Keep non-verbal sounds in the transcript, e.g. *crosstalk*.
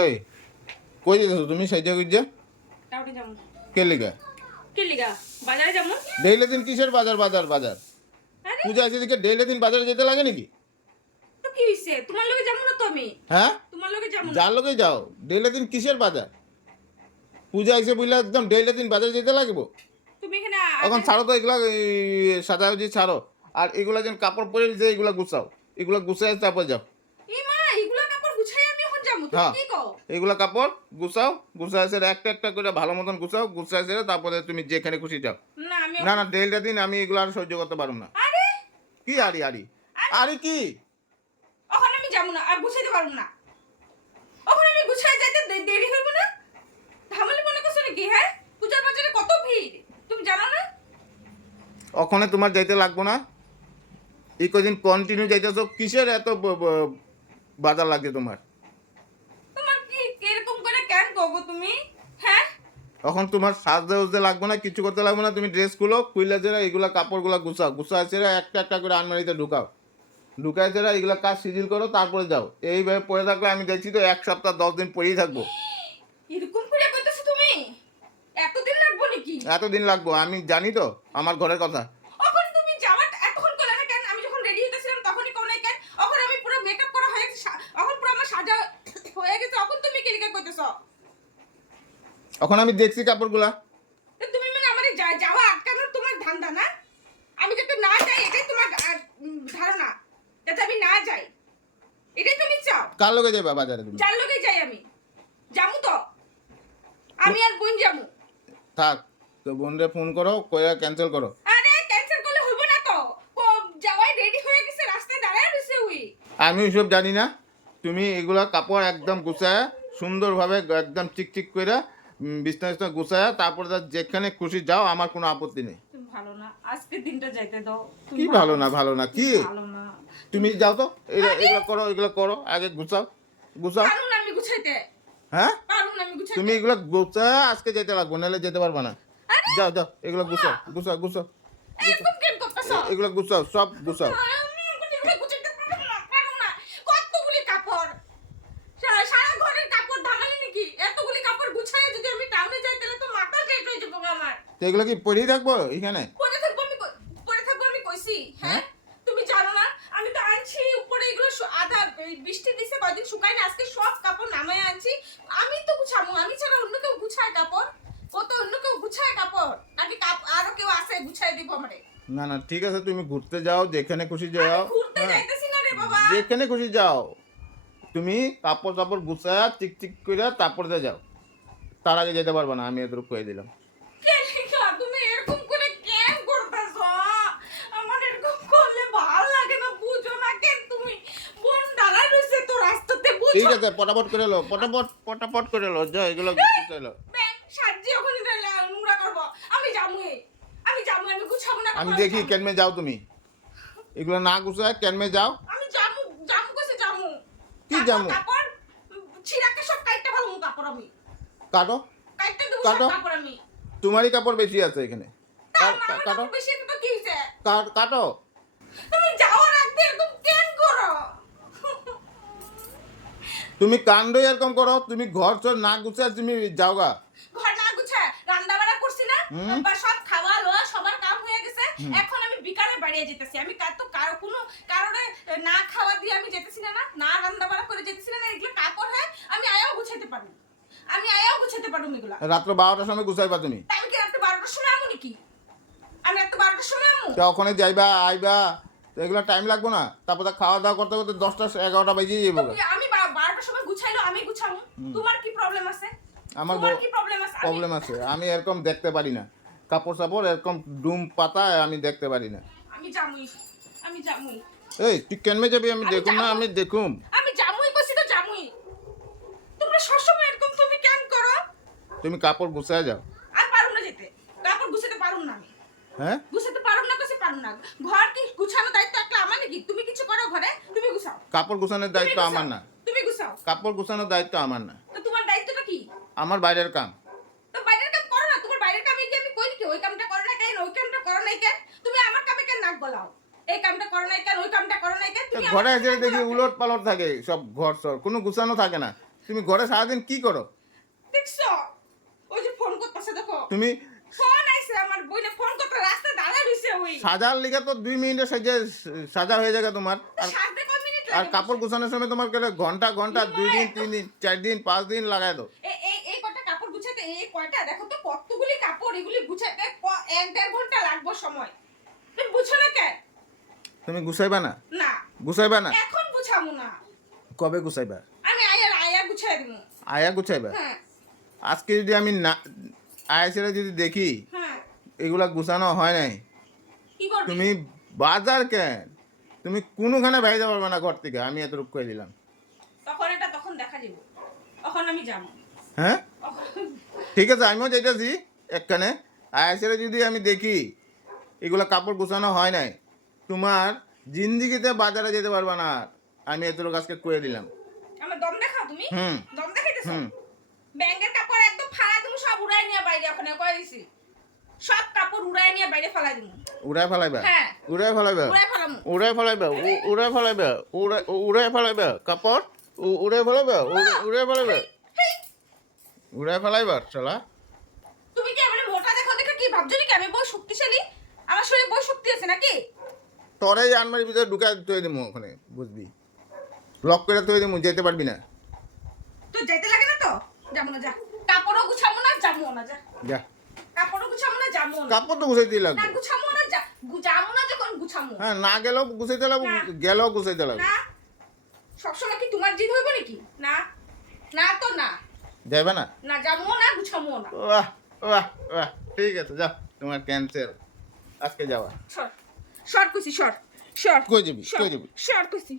এই কই যেতেছো তুমি সাইজা গুজা টাউটে যাব। কে লিগা? কি লিগা? বাজারে যাব? ডেইলি দিন কিসের বাজার বাজার বাজার? পূজা আছে দিকে ডেইলি দিন বাজারে যেতে লাগে নাকি? তো কি হইছে? তোমার লগে যাব না তো আমি? হ্যাঁ? তোমার লগে না। যার লোকে যাও ডেইলি দিন কিসের বাজার? পূজা আছে বুঝলে একদম ডেইলি দিন বাজারে যেতে লাগবো? তুমি এখানে এখন ছাড়ো তো এগুলা সাজাগুজি ছাড়ো। আর এগুলা যেন কাপড় পরে যে এগুলা গুছাও। এগুলা গুছাই তারপর যাও এই মা এগুলা কাপড় গুছাই আমি এখন যাব তুমি হ্যাঁ। কাপড় গুছাও গুছাই সেরে একটা একটা করে ভালো মতন গুছাও গুছাই সেরে তারপরে তুমি যেখানে খুশি যাও। না না ডেইলিটা দিন আমি এগুলো আর সহ্য করতে পারব না। আরে! কি আরি আরি আরে কি? ওখানে আমি যাব না আর গুছাইতে পারব না। ওখানে আমি গুছাই যাইতে দেরি হইব না। ঝামেলা মনে করছ নাকি হ্যাঁ? পূজার বাজারে কত ভিড়? তুমি জানো না? ওখানে তোমার যাইতে লাগবো না। এই কদিন কন্টিনিউ যাইতেছো কিসের এত বাজার লাগছে তোমার তোমার কি এরকম করে কেন গো তুমি হ্যাঁ এখন তোমার সাজতে উজতে লাগবে না কিছু করতে লাগবে না তুমি ড্রেস খুলো খুইলে যেরা এগুলা কাপড়গুলো গুছাও গুছাই সেরা একটা একটা করে আলমারিতে ঢুকাও। ঢুকাই সেরা এগুলা কাজ সিজিল করো তারপরে যাও। এইভাবে পরে থাকলে আমি দেখছি তো এক সপ্তাহ দশ দিন পরেই থাকব। এরকম করে কইতেছো তুমি? এতদিন লাগবো নাকি? এতদিন লাগবো আমি জানি তো আমার ঘরের কথা। পুরো মেকআপ করা হয়ে গেছে সা- এখন পুরো আমার সাজা হয়ে গেছে এখন তুমি কি লিখে কইতেছো এখন আমি দেখছি কাপড়গুলা। তুমি মানে আমার যাওয়া আটকানোর তোমার ধান্দা না? আমি যাতে না যাই এটাই তোমার ধারণা। যাতে আমি না যাই। এটাই তুমি চাও? কার লোকে যাবে বাজারে তুমি? যার লোকে যাই আমি? যামু তো। আমি আর বোন যামু। থাক তো বোনরে ফোন করো কইরা ক্যান্সেল করো। আরে ক্যান্সেল করলে হইব না তো। ও যাওয়াই রেডি হয়ে গেছে রাস্তায় দাঁড়ায় রয়েছে উই। আমি ওইসব জানি না। তুমি এগুলা কাপড় একদম গুছায় সুন্দরভাবে একদম চিকচিক করে বিছনা বিছনা গুছায় তারপরে যেখানে খুশি যাও আমার কোনো আপত্তি নেই। ভালো না। আজকের দিনটা যাইতে দাও। কি ভালো না ভালো না? কি? ভালো না। তুমি যাও তো। এগুলো করো এগুলো করো। আগে গুছাও। গুছাও। না আমি গুছাইতে। হ্যাঁ? পারুন না আমি গুছাইতে। তুমি এগুলো গুছায় আজকে যেতে লাগবো নাহলে যেতে পারবে না। যাও যাও। এগুলো গুছাও গুছাও গুছাও। এগুলো গুছাও সব গুছাও আমি এগুলো গুছাইতে পারব না পারব না কতগুলি কাপড় সা- সারা ঘরের কাপড় ধামালি নাকি এতগুলি কাপড় গুছাইয়ে যদি আমি টাউনে যাই তাহলে তো মাথা শেষ হয়ে যাব আমার তো এগুলো কি পরেই থাকব এখানে? পরে থাকব আমি পরে থাকব আমি কইছি হ্যাঁ? তুমি জানো না আমি তো আনছি উপরে এগুলো শু- আধা বৃষ্টি দিছে কয়দিন শুকায় না আজকে সব কাপড় নামায় আনছি। আমি তো গুছাবো আমি ছাড়া অন্য কেউ গুছায় কাপড়? ও তো অন্য কেউ গুছায় কাপড় নাকি কাপ- আরও কেউ আছে গুছায় দিব আমারে? না না ঠিক আছে তুমি ঘুরতে যাও যেখানে খুশি যাও। আমি ঘুরতে হ্যাঁ। যাইতেছি না রে বাবা। যেখানে খুশি যাও। তুমি কাপড় চাপড় গুছায় চিক চিক করে তারপরে দিয়ে যাও। তার আগে যেতে পারবে না আমি এতটুকু কয়ে দিলাম কেলিকা, তুমি এরকম করে কেন করতেছো আমার এরকম করলে ভালো লাগে না বুঝো না কেন তুমি বোন দাঁড়ায় রয়েছে তো রাস্তাতে ঠিক আছে পটাপট করে লো পটাপট পটাপট করে লো যাও এগুলো গুছাই লো। ব্যাং সাজি ওখানে নোংরা করব। আমি যাব আমি যাব আমি গুছাবো না আমি দেখি যাব। কেনমে যাও তুমি। এগুলো না গুছায় কেনমে যাও? আমি যাব যাব কইছে যাব। কি যামু? কাপড় ছিড়াকে সব কাইটটা ভালো কাপড় আমি। কাটো কাইটটা দেবো কাটো। কাপড় আমি। তোমারই কাপড় বেশি আছে এখানে। কাটো বেশি তো কি হইছে? কা- কাটো তুমি যাওয়ার আগে এরকম কেন করো তুমি কাণ্ডই এরকম করো তুমি ঘর চর না গুছায় তুমি যাওগা। ঘর না গুছায় রান্না বাড়া করছি না সব খাওয়া লোয়া সবার কাম হয়ে গেছে এখন আমি বিকালে বাড়িয়ে যেতেছি। আমি কার তো কারও কোনো কারণে না খাওয়া দিয়ে আমি যেতেছি না না না রান্না বাড়া করে যেতেছি না এগুলো কাপড় হয় আমি আয়াও গুছাইতে পারব। আমি আয়াও গুছাইতে পারব এগুলা। রাত্র বারোটার সময় গুছাইবা তুমি? আমি কি রাত্রে বারোটার সময় আমু নাকি? আমি রাত্রে বারোটার সময় আমু? তো ওখানে যাইবা আইবা এগুলো টাইম লাগবে না? তারপর খাওয়া দাওয়া করতে করতে দশটা এগারোটা বেজে যাব গা। আমি বা- বারোটার সময় গুছাইলো আমি গুছামু তোমার কি প্রবলেম আছে? আমার কি প্রবলেম আছে? প্রবলেম আছে। আমি এরকম দেখতে পারি না। কাপড় চাপড় এরকম ডুম পাতা আমি দেখতে পারি না। আমি জামুই। আমি জামুই। এই তুই কেনমে যাবি? আমি দেখুম না আমি দেখুম। আমি জামুই কইছি তো জামুই। তোমরা সবসময় এরকম তুমি কেন করো? তুমি কাপড় গুছায় যাও। আর পারুম না যেতে। কাপড় গুছাতে পারুম না আমি। হ্যাঁ? গুছাতে পারুম না কইছি পারুম না। ঘর কি গুছানো দায়িত্ব একটা আমার নাকি? তুমি কিছু করো ঘরে তুমি গুছাও। কাপড় গুছানোর দায়িত্ব আমার না। গুছাও কাপড় গুছানোর দায়িত্ব আমার না। তো তোমার দায়িত্বটা কি? আমার বাইরের কাম। তো বাইরের কাম করো না তোমার বাইরের কামে কি আমি কই কি ওই কামটা করো না কেন? ওই কামটা করো না কেন? তুমি আমার কামে কেন নাক গলাও? এই কামটা করো না কেন? ওই কামটা করো না কেন? তুমি ঘরে এসে দেখি? উলট পালট থাকে সব ঘর সর কোনো গুছানো থাকে না। তুমি ঘরে সারাদিন কি করো? দেখছ? ওই যে ফোন করতেছে দেখো। তুমি ফোন আইছে আমার বইনে ফোন করতে রাস্তা দাঁড়া রইছে ওই। সাজার লিগে তো দুই মিনিটে সাজে সাজা হয়ে যাবে তোমার। আর সাজতে আর কাপড় গোছানোর সময় তোমার কেন ঘণ্টা ঘণ্টা দুই দিন তিন দিন চার দিন পাঁচ দিন লাগাই দাও। এই এই এই কয়টা কাপড় গুছাতে এই কয়টা? দেখো তো কতগুলি কাপড় এগুলি গুছাতে এক দেড় ঘণ্টা লাগবে সময়। তুমি বুঝছ না কেন? তুমি গুছাইবা না? না। গুছাইবা না? এখন গুছামু না। কবে গুছাইবা? আমি আয়ার আয়া গুছাই দিমু আয়া গুছাইবা? হ্যাঁ। আজকে যদি আমি না আয়া ছেড়ে যদি দেখি হ্যাঁ। এগুলা গুছানো হয় নাই কি করবি? তুমি বাজার কেন? তুমি কোনোখানে বাইরে পারবে না ঘর থেকে আমি এতটুকু করে দিলাম। তখন এটা তখন দেখা তখন আমি যাব। হ্যাঁ? *laughs* ঠিক আছে আমিও যেতেছি একখানে। আয়া ছেড়ে যদি আমি দেখি এগুলা কাপড় গুছানো হয় নাই তোমার জিন্দিগিতে বাজারে যেতে পারবে না। আমি এতটুকু আজকে করে দিলাম। আমার দম দেখাও তুমি? হুম। দম দেখাইতেছো? ব্যাংকের কাপড় একদম ফালা তুমি সব উড়াই নিয়ে বাইরে ওখানে দিছি। সব কাপড় উড়াই নিয়ে বাইরে ফালাই দিমু। উড়াই ফেলাইবা? হ্যাঁ। উড়াই ফেলাইবা? উড়াই ফেলাইবা? উড়াই ফেলাইবা? উড়াই ফেলাইবা? কাপড়? উড়াই ফেলাইবা? উড়াই- ফেলাইবা? উড়াই ফেলাইবা চলা তুমি কি আমার মোটা দেখো দেখো কি ভাবছ নাকি? আমি শক্তিশালী? আমার শরীরে শক্তি আছে নাকি? আলমারির ভিতরে ঢুকাই তৈরি দিমু ওখানে বুঝবি? লক করে তৈরি দিমু যেতে পারবি না। তো যেতে লাগে না তো? যাব না যা। কাপড়ও গুছাবো না যাব না যা। যা। কাপড়ও গুছাবো না যাব না। কাপড় তো গুছাইতে লাগবে। গুছাবো না যা গু- যাব না যখন গুছামু হ্যাঁ না গেলেও গুছাইতে লাগবে। গেলেও গুছাইতে লাগবে। না। সবসময় কি তোমার জিদ হইব নাকি? না। না তো না। যাবে না? না যাব না গুছামু না। বাহ বাহ বাহ ঠিক আছে যাও তোমার ক্যান্সেল আজকে যাওয়া। সর সর কুছি সর সর। কই যাবি কই যাবি? সর কুছি